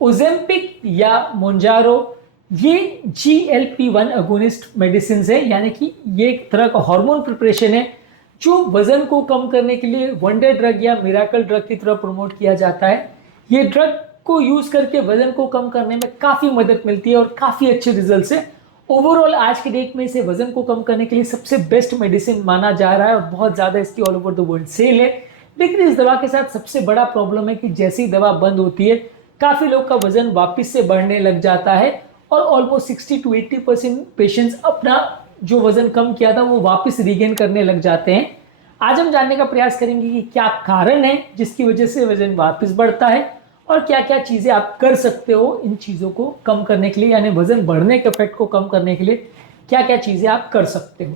Ozempic या मोंजारो ये GLP-1 agonist medicine है, यानी कि ये एक तरह का हार्मोन प्रिपरेशन है जो वजन को कम करने के लिए वंडर ड्रग या मिराकल ड्रग की तरह प्रमोट किया जाता है। ये ड्रग को यूज करके वजन को कम करने में काफी मदद मिलती है और काफी अच्छे रिजल्ट्स है। ओवरऑल आज के डेट में इसे वजन को कम करने के लिए सबसे बेस्ट मेडिसिन माना जा रहा है और बहुत ज्यादा इसकी all over the world sale है। लेकिन इस दवा के साथ सबसे बड़ा प्रॉब्लम है कि जैसी दवा बंद होती है काफी लोग का वजन वापस से बढ़ने लग जाता है और ऑलमोस्ट 60 to 80% पेशेंट्स अपना जो वजन कम किया था वो वापस रिगेन करने लग जाते हैं। आज हम जानने का प्रयास करेंगे कि क्या कारण है जिसकी वजह से वजन वापस बढ़ता है और क्या क्या चीजें आप कर सकते हो इन चीजों को कम करने के लिए, यानी वजन बढ़ने के इफेक्ट को कम करने के लिए क्या क्या चीजें आप कर सकते हो।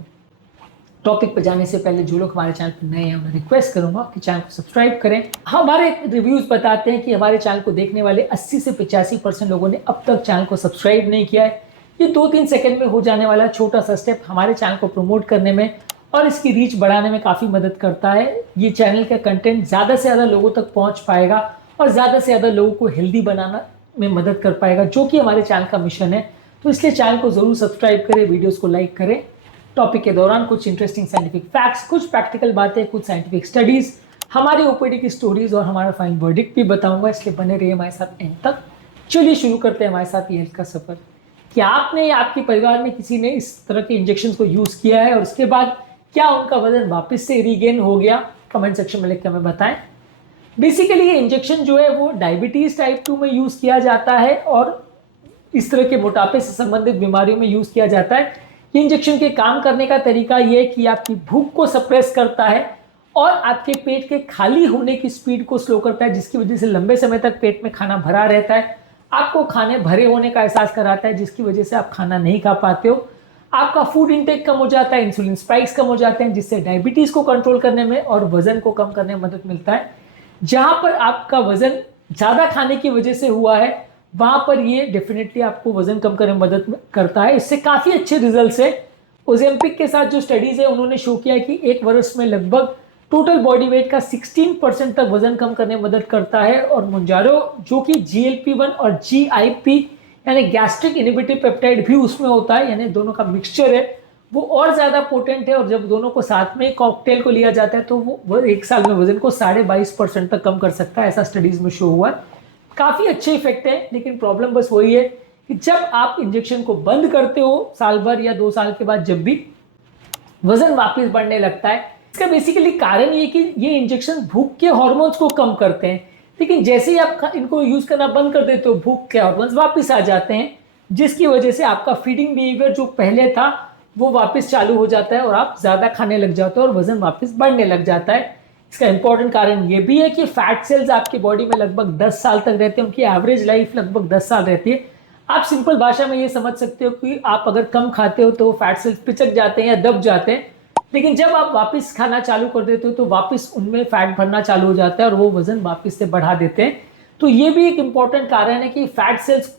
टॉपिक पर जाने से पहले जो लोग हमारे चैनल पर नए हैं उन्हें रिक्वेस्ट करूंगा कि चैनल को सब्सक्राइब करें। हमारे रिव्यूज बताते हैं कि हमारे चैनल को देखने वाले 80 से 85% लोगों ने अब तक चैनल को सब्सक्राइब नहीं किया है। ये 2-3 सेकंड में हो जाने वाला छोटा सा स्टेप हमारे चैनल को प्रमोट करने में और इसकी रीच बढ़ाने में काफी मदद करता है। ये चैनल का कंटेंट ज्यादा से ज्यादा लोगों तक पहुंच पाएगा और ज्यादा से ज्यादा लोगों को हेल्दी बनाना में मदद कर पाएगा, जो कि हमारे चैनल का मिशन है। तो इसलिए चैनल को जरूर सब्सक्राइब करें, वीडियोस को लाइक करें। टॉपिक के दौरान कुछ इंटरेस्टिंग साइंटिफिक फैक्ट्स, कुछ प्रैक्टिकल बातें, कुछ साइंटिफिक स्टडीज, हमारी ओपीडी की स्टोरीज और हमारा फाइनल वर्डिक्ट भी बताऊंगा, इसलिए बने रहिए हमारे साथ एंड तक। चलिए शुरू करते हैं हमारे साथ ये हेल्थ का सफर। क्या आपने या आपके परिवार में किसी ने इस तरह के इंजेक्शन को यूज किया है और उसके बाद क्या उनका वजन वापस से रिगेन हो गया? कमेंट सेक्शन में लिख के हमें बताएं। बेसिकली ये इंजेक्शन जो है वो डायबिटीज टाइप 2 में यूज किया जाता है और इस तरह के मोटापे से संबंधित बीमारियों में यूज किया जाता है। ये इंजेक्शन के काम करने का तरीका ये है कि आपकी भूख को सप्रेस करता है और आपके पेट के खाली होने की स्पीड को स्लो करता है, जिसकी वजह से लंबे समय तक पेट में खाना भरा रहता है। आपको खाने भरे होने का एहसास कराता है, जिसकी वजह से आप खाना नहीं खा पाते हो। आपका फूड इंटेक कम हो जाता है, इंसुलिन स्पाइक्स कम हो जाते हैं, जिससे डायबिटीज को कंट्रोल करने में और वजन को कम करने में मदद मिलता है। जहां पर आपका वजन ज्यादा खाने की वजह से हुआ है वहां पर ये डेफिनेटली आपको वजन कम करने में मदद करता है। इससे काफी अच्छे रिजल्ट्स है। ओजेम्पिक के साथ जो स्टडीज है उन्होंने शो किया कि एक वर्ष में लगभग टोटल बॉडी वेट का 16% तक वजन कम करने में मदद करता है। और मोंजारो जो कि GLP-1 और GIP यानी गैस्ट्रिक इनहिबिटिव पेप्टाइड भी उसमें होता है, यानी दोनों का मिक्सचर है, वो और ज्यादा पोटेंट है। और जब दोनों को साथ में कॉकटेल को लिया जाता है तो वो एक साल में वजन को 22.5% तक कम कर सकता है, ऐसा स्टडीज में शो हुआ है। काफी अच्छे इफेक्ट है, लेकिन प्रॉब्लम बस वही है कि जब आप इंजेक्शन को बंद करते हो साल भर या 2 साल के बाद, जब भी वजन वापस बढ़ने लगता है, इसका बेसिकली कारण ये कि ये इंजेक्शन भूख के हार्मोन्स को कम करते हैं, लेकिन जैसे ही आप इनको यूज करना बंद कर देते हो भूख के हार्मोन्स वापस आ जाते हैं, जिसकी वजह से आपका फीडिंग बिहेवियर जो पहले था वो वापस चालू हो जाता है और आप ज्यादा खाने लग जाते हो और वजन वापस बढ़ने लग जाता है। इसका इंपॉर्टेंट कारण ये भी है कि फैट सेल्स आपकी बॉडी में लगभग 10 साल तक रहते हैं, उनकी एवरेज लाइफ लगभग 10 साल रहती है। आप सिंपल भाषा में ये समझ सकते हो कि आप अगर कम खाते हो तो फैट सेल्स पिचक जाते हैं या दब जाते हैं, लेकिन जब आप वापस खाना चालू कर देते हो तो वापस उनमें फैट भरना चालू हो जाता है और वो वजन वापस से बढ़ा देते हैं। तो ये भी एक इंपॉर्टेंट कारण है कि फैट सेल्स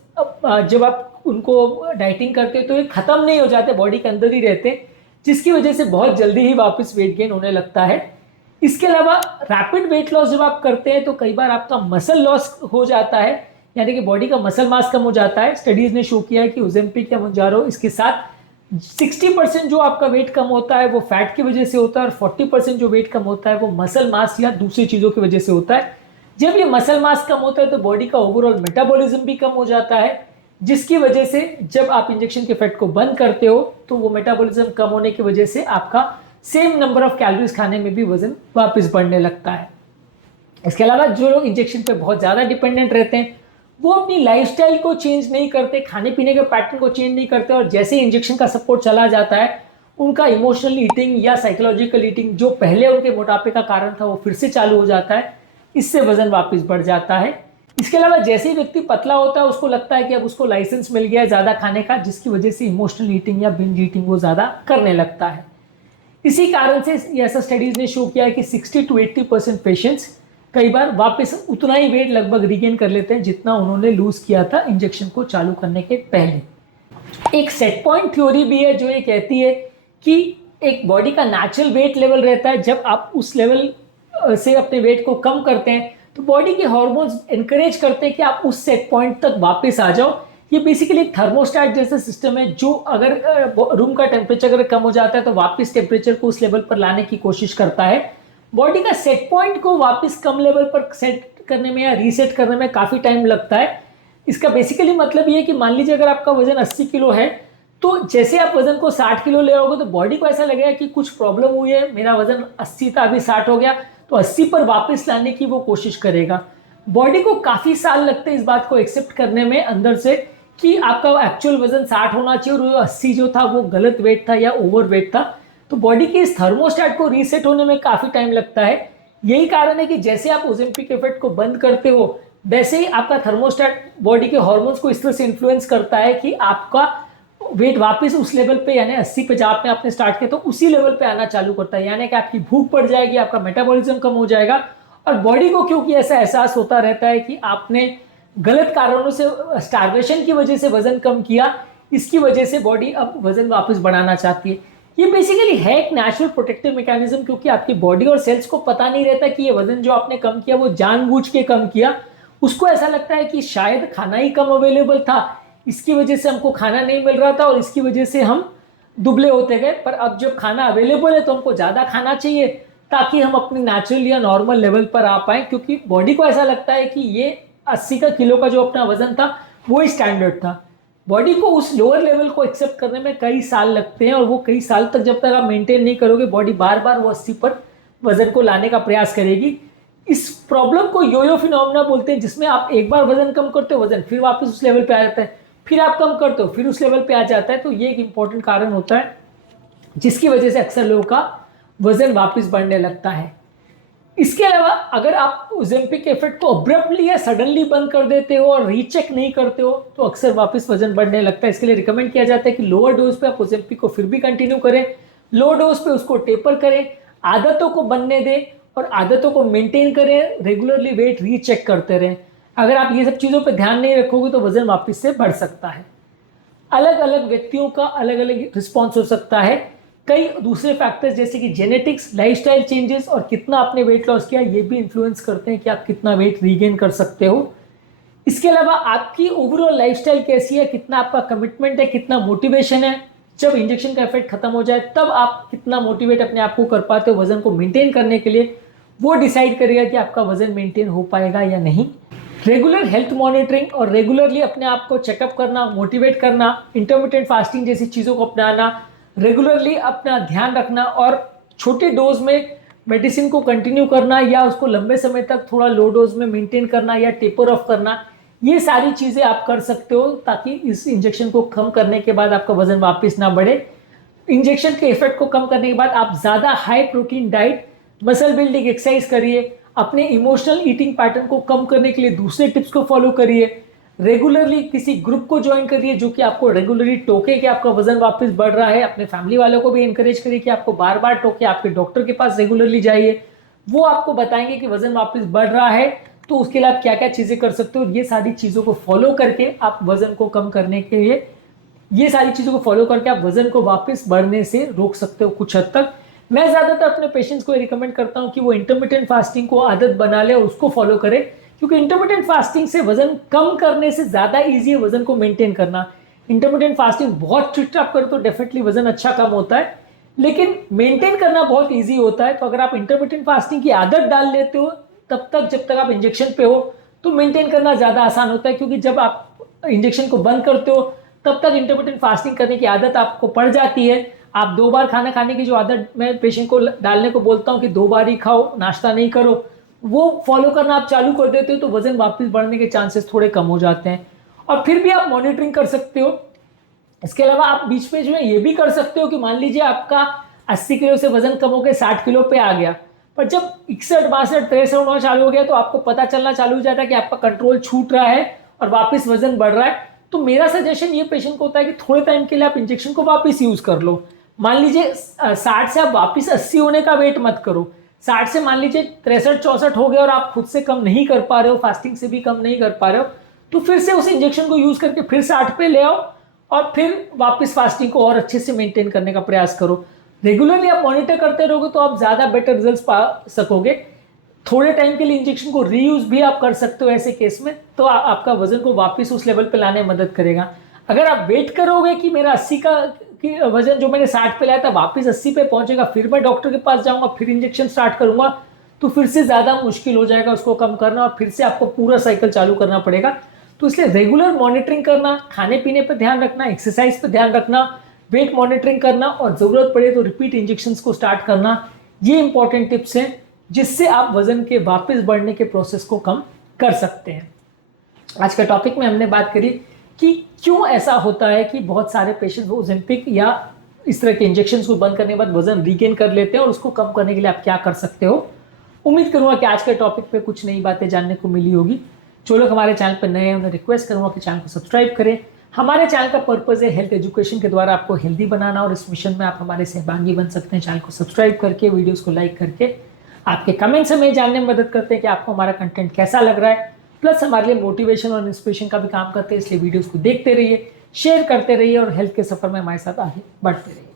जब आप उनको डाइटिंग करते हो तो ये खत्म नहीं हो जाते, बॉडी के अंदर ही रहते हैं, जिसकी वजह से बहुत जल्दी ही वापस वेट गेन होने लगता है। इसके अलावा रैपिड वेट लॉस जब आप करते हैं तो कई बार आपका मसल लॉस हो जाता है, यानी कि बॉडी का मसल मास कम हो जाता है। स्टडीज ने शो किया है कि ओजेम्पिक या मोंजारो इसके साथ 60% जो आपका वेट कम होता है वो फैट की वजह से होता है और 40% जो वेट कम होता है वो मसल मास या दूसरी चीजों की वजह से होता है। जब ये मसल मास कम होता है तो बॉडी का ओवरऑल मेटाबॉलिज्म भी कम हो जाता है, जिसकी वजह से जब आप इंजेक्शन के फैट को बंद करते हो तो वो मेटाबॉलिज्म कम होने की वजह से आपका सेम नंबर ऑफ कैलोरीज खाने में भी वजन वापस बढ़ने लगता है। इसके अलावा जो लोग इंजेक्शन पे बहुत ज्यादा डिपेंडेंट रहते हैं वो अपनी लाइफस्टाइल को चेंज नहीं करते, खाने पीने के पैटर्न को चेंज नहीं करते, और जैसे इंजेक्शन का सपोर्ट चला जाता है उनका इमोशनल ईटिंग या साइकोलॉजिकल ईटिंग जो पहले उनके मोटापे का कारण था वो फिर से चालू हो जाता है, इससे वजन वापस बढ़ जाता है। इसके अलावा जैसे ही व्यक्ति पतला होता है उसको लगता है कि अब उसको लाइसेंस मिल गया है ज्यादा खाने का, जिसकी वजह से इमोशनल ईटिंग या बिंज ईटिंग वो ज्यादा करने लगता है। इसी कारण से ऐसा स्टडीज ने शो किया है कि 60 to 80% पेशेंट्स कई बार वापस उतना ही वेट लगभग रिगेन कर लेते हैं जितना उन्होंने लूज किया था इंजेक्शन को चालू करने के पहले। एक सेट पॉइंट थ्योरी भी है जो ये कहती है कि एक बॉडी का नेचुरल वेट लेवल रहता है, जब आप उस लेवल से अपने वेट को कम करते हैं तो बॉडी के हार्मोन्स एनकरेज करते हैं कि आप उस सेट पॉइंट तक वापस आ जाओ। ये बेसिकली एक थर्मोस्टेट जैसा सिस्टम है जो अगर रूम का टेम्परेचर अगर कम हो जाता है तो वापस टेम्परेचर को उस लेवल पर लाने की कोशिश करता है। बॉडी का सेट पॉइंट को वापस कम लेवल पर सेट करने में या रीसेट करने में काफ़ी टाइम लगता है। इसका बेसिकली मतलब ये है कि मान लीजिए अगर आपका वजन 80 किलो है तो जैसे आप वजन को 60 किलो ले आओगे तो बॉडी को ऐसा लगेगा कि कुछ प्रॉब्लम हुई है, मेरा वजन 80 था अभी 60 हो गया, तो 80 पर वापस लाने की वो कोशिश करेगा। बॉडी को काफ़ी साल लगते हैं इस बात को एक्सेप्ट करने में अंदर से कि आपका एक्चुअल वजन 60 होना चाहिए और 80 जो था वो गलत वेट था या ओवर वेट था। तो बॉडी के इस थर्मोस्टेट को रीसेट होने में काफ़ी टाइम लगता है। यही कारण है कि जैसे आप ओजेम्पिक इफेक्ट को बंद करते हो वैसे ही आपका थर्मोस्टेट बॉडी के हार्मोन्स को इस तरह से इन्फ्लुएंस करता है कि आपका वेट वापस उस लेवल पे यानी 80 पे जहाँ पे आपने स्टार्ट किया तो उसी लेवल पे आना चालू करता है। यानी कि आपकी भूख बढ़ जाएगी, आपका मेटाबॉलिज्म कम हो जाएगा और बॉडी को क्योंकि ऐसा एहसास होता रहता है कि आपने गलत कारणों से स्टार्वेशन की वजह से वजन कम किया, इसकी वजह से बॉडी अब वजन वापस बढ़ाना चाहती है। ये बेसिकली है एक नेचुरल प्रोटेक्टिव मैकेनिज्म, क्योंकि आपकी बॉडी और सेल्स को पता नहीं रहता कि ये वजन जो आपने कम किया वो जानबूझ के कम किया। उसको ऐसा लगता है कि शायद खाना ही कम अवेलेबल था, इसकी वजह से हमको खाना नहीं मिल रहा था और इसकी वजह से हम दुबले होते गए। पर अब जब खाना अवेलेबल है तो हमको ज़्यादा खाना चाहिए ताकि हम अपनी नेचुरल या नॉर्मल लेवल पर आ पाए, क्योंकि बॉडी को ऐसा लगता है कि ये 80 का किलो का जो अपना वजन था वो ही स्टैंडर्ड था। बॉडी को उस लोअर लेवल को एक्सेप्ट करने में कई साल लगते हैं और वो कई साल तक जब तक आप मेंटेन नहीं करोगे बॉडी बार बार वो 80 पर वजन को लाने का प्रयास करेगी। इस प्रॉब्लम को योयो फिनोमेना बोलते हैं, जिसमें आप एक बार वजन कम करते हो वजन फिर वापस उस लेवल पे आ जाता है, फिर आप कम करते हो फिर उस लेवल पे आ जाता है। तो ये एक इंपॉर्टेंट कारण होता है जिसकी वजह से अक्सर लोगों का वजन वापस बढ़ने लगता है। इसके अलावा अगर आप ओजेम्पिक इफेक्ट को अब्रप्टली या सडनली बंद कर देते हो और रीचेक नहीं करते हो तो अक्सर वापस वजन बढ़ने लगता है। इसके लिए रिकमेंड किया जाता है कि लोअर डोज पे आप ओजेम्पिक को फिर भी कंटिन्यू करें, लो डोज पे उसको टेपर करें, आदतों को बनने दें और आदतों को मेंटेन करें, रेगुलरली वेट रीचेक करते रहें। अगर आप ये सब चीज़ों पर ध्यान नहीं रखोगे तो वजन वापस से बढ़ सकता है। अलग अलग व्यक्तियों का अलग अलग रिस्पॉन्स हो सकता है। कई दूसरे फैक्टर्स जैसे कि जेनेटिक्स, लाइफस्टाइल चेंजेस और कितना आपने वेट लॉस किया ये भी इन्फ्लुएंस करते हैं कि आप कितना वेट रीगेन कर सकते हो। इसके अलावा आपकी ओवरऑल लाइफस्टाइल कैसी है, कितना आपका कमिटमेंट है, कितना मोटिवेशन है। जब इंजेक्शन का इफेक्ट खत्म हो जाए तब आप कितना मोटिवेट अपने आप को कर पाते हो वजन को मेंटेन करने के लिए, वो डिसाइड करेगा कि आपका वजन मेंटेन हो पाएगा या नहीं। रेगुलर हेल्थ मॉनिटरिंग और रेगुलरली अपने आप को चेकअप करना, मोटिवेट करना, इंटरमिटेंट फास्टिंग जैसी चीज़ों को अपनाना, रेगुलरली अपना ध्यान रखना और छोटे डोज में मेडिसिन को कंटिन्यू करना या उसको लंबे समय तक थोड़ा लो डोज में मेंटेन करना या टेपर ऑफ करना, ये सारी चीज़ें आप कर सकते हो ताकि इस इंजेक्शन को कम करने के बाद आपका वजन वापस ना बढ़े। इंजेक्शन के इफेक्ट को कम करने के बाद आप ज़्यादा high protein diet, muscle building exercise करिए, अपने इमोशनल ईटिंग पैटर्न को कम करने के लिए दूसरे टिप्स को फॉलो करिए, रेगुलरली किसी ग्रुप को ज्वाइन करिए जो कि आपको रेगुलरली टोके कि आपका वजन वापस बढ़ रहा है। अपने फैमिली वालों को भी इंकरेज करिए कि आपको बार बार टोके, आपके डॉक्टर के पास रेगुलरली जाइए, वो आपको बताएंगे कि वजन वापस बढ़ रहा है तो उसके लिए आप क्या क्या चीज़ें कर सकते हो। ये सारी चीज़ों को फॉलो करके आप वजन को कम करने के लिए, ये सारी चीज़ों को फॉलो करके आप वजन को वापस बढ़ने से रोक सकते हो कुछ हद तक। मैं ज़्यादातर अपने पेशेंट्स को रिकमेंड करता हूँ कि वो इंटरमिटेंट फास्टिंग को आदत बना ले और उसको फॉलो करें, क्योंकि इंटरमिटेंट फास्टिंग से वजन कम करने से ज़्यादा ईजी है वजन को मेंटेन करना। इंटरमिटेंट फास्टिंग बहुत स्ट्रिक्ट आप करो तो डेफिनेटली वजन अच्छा कम होता है, लेकिन मेंटेन करना बहुत ईजी होता है। तो अगर आप इंटरमिटेंट फास्टिंग की आदत डाल लेते हो तब तक जब तक आप इंजेक्शन पे हो तो मेंटेन करना ज़्यादा आसान होता है, क्योंकि जब आप इंजेक्शन को बंद करते हो तब तक इंटरमिटेंट फास्टिंग करने की आदत आपको पड़ जाती है। आप 2 बार खाना खाने की जो आदत मैं पेशेंट को डालने को बोलता हूँ कि 2 बार ही खाओ, नाश्ता नहीं करो, वो फॉलो करना आप चालू कर देते हो तो वजन वापस बढ़ने के चांसेस थोड़े कम हो जाते हैं। और फिर भी आप मॉनिटरिंग कर सकते हो। इसके अलावा आप बीच में जो है ये भी कर सकते हो कि मान लीजिए आपका 80 किलो से वजन कम हो के 60 किलो पे आ गया, पर जब 61, 62, 63 होना चालू हो गया तो आपको पता चलना चालू हो जाता है कि आपका कंट्रोल छूट रहा है और वापस वजन बढ़ रहा है। तो मेरा सजेशन ये पेशेंट को होता है कि थोड़े टाइम के लिए आप इंजेक्शन को वापस यूज कर लो। मान लीजिए 60 से आप वापस 80 होने का वेट मत करो। 60 से मान लीजिए 63, 64 हो गया और आप खुद से कम नहीं कर पा रहे हो, फास्टिंग से भी कम नहीं कर पा रहे हो, तो फिर से उस इंजेक्शन को यूज करके फिर 60 पे ले आओ और फिर वापस फास्टिंग को और अच्छे से मेंटेन करने का प्रयास करो। रेगुलरली आप मॉनिटर करते रहोगे तो आप ज़्यादा बेटर रिजल्ट्स पा सकोगे। थोड़े टाइम के लिए इंजेक्शन को रीयूज भी आप कर सकते हो ऐसे केस में, तो आपका वजन को वापस उस लेवल पे लाने में मदद करेगा। अगर आप वेट करोगे कि मेरा 80 का कि वजन जो मैंने 60 पे लाया था वापस 80 पे पहुंचेगा, फिर मैं डॉक्टर के पास जाऊंगा, फिर इंजेक्शन स्टार्ट करूंगा, तो फिर से ज्यादा मुश्किल हो जाएगा उसको कम करना, और फिर से आपको पूरा साइकिल चालू करना पड़ेगा। तो इसलिए रेगुलर मॉनिटरिंग करना, खाने पीने पर ध्यान रखना, एक्सरसाइज पर ध्यान रखना, वेट मॉनिटरिंग करना, और जरूरत पड़े तो रिपीट इंजेक्शन को स्टार्ट करना, ये इंपॉर्टेंट टिप्स हैं जिससे आप वजन के वापस बढ़ने के प्रोसेस को कम कर सकते हैं। आज के टॉपिक में हमने बात करी कि क्यों ऐसा होता है कि बहुत सारे पेशेंट ओजेम्पिक या इस तरह के इंजेक्शन को बंद करने के बाद वजन रीगेन कर लेते हैं, और उसको कम करने के लिए आप क्या कर सकते हो। उम्मीद करूंगा कि आज के टॉपिक पे कुछ नई बातें जानने को मिली होगी। जो लोग हमारे चैनल पर नए हैं उन्हें रिक्वेस्ट करूंगा कि चैनल को सब्सक्राइब करें। हमारे चैनल का पर्पज है हेल्थ एजुकेशन के द्वारा आपको हेल्दी बनाना, और इस मिशन में आप हमारे सहभागी बन सकते हैं चैनल को सब्सक्राइब करके, वीडियोस को लाइक करके। आपके कमेंट्स हमें जानने में मदद करते हैं कि आपको हमारा कंटेंट कैसा लग रहा है, प्लस हमारे लिए मोटिवेशन और इंस्पिरेशन का भी काम करते हैं। इसलिए वीडियोस को देखते रहिए, शेयर करते रहिए, और हेल्थ के सफर में हमारे साथ आगे बढ़ते रहिए।